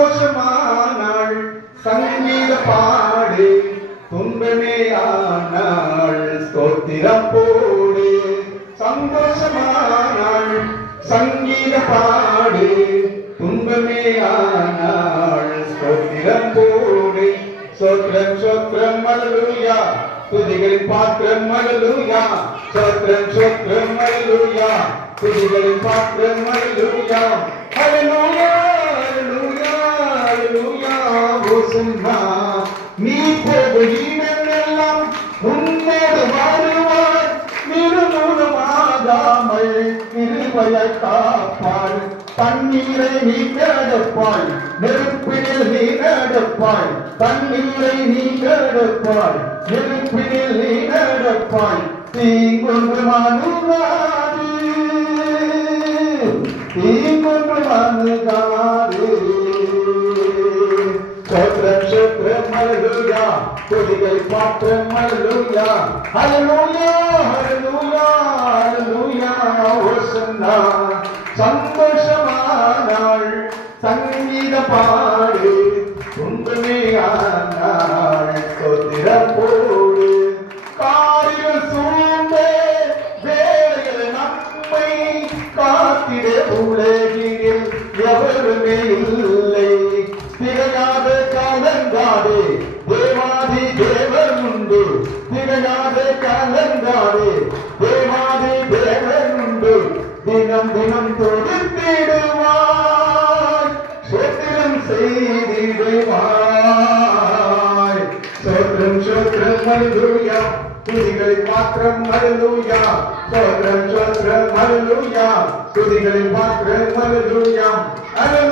சந்தோஷமானாள் சங்கீத பாடு துன்பமே ஆனாள் ஸ்தோத்திரம் போடு சந்தோஷமானாள் சங்கீத பாடு துன்பமே ஆனால் ஸ்தோத்திரம் போடு. சோத்ரம் சோத்ரம் மலலுயா துதிகளின் பாத்திரம் மலலுயா சோத்ரம் சோத்ரம் மலலுயா துதிகளின் பாத்திரம் மலலுயா ஹalleluya ஹalleluya ஹalleluya ஓசன்னா நீ போகுகின்றெல்லாம் உன்னோடு வாழுவார் நிறுவனமாகாமல் இருவையை காப்பாள். தண்ணீரை நீ நடப்பாய் நெருப்பினில் நீ நடப்பாய் தண்ணீரை நீ நடப்பாய் நெருப்பினில் நீ நடப்பாய் தீங்கொன்று மனுவாது தீங்கொன்று மனுதாது சோத்ரம் சோத்ரம் ஹalleluya. கொடிகள் பாத்திரம் ஹalleluya. ஹalleluya ஹalleluya. கலங்காதே தேவாதி தேவன் உண்டு. திகழாத கலங்காதே தேவாதி தேவன் உண்டு. தினம் தினம் தொடுத்திடுவாய் சொத்திரம் செய்திடுவாய். சோத்திரம் சோத்திரம் மல்லுயா. துதிகளின் மாத்திரம் மல்லுயா. சோத்திரம் சோத்திரம் மல்லுயா. துதிகளின் மாத்திரம் மல்லுயா. அலலுயா